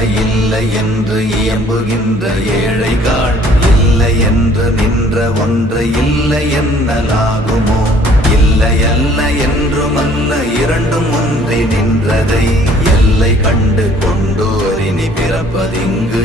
இல்லை இல்லை என்று இயம்புகின்ற ஏழைகள், இல்லை என்று நின்ற ஒன்று இல்லை என்னலாகுமோ? இல்லை அல்ல என்றும் அல்ல, இரண்டும் ஒன்றி நின்றதை எல்லை கண்டு கொண்டோர் இனி பிறப்பதிங்கு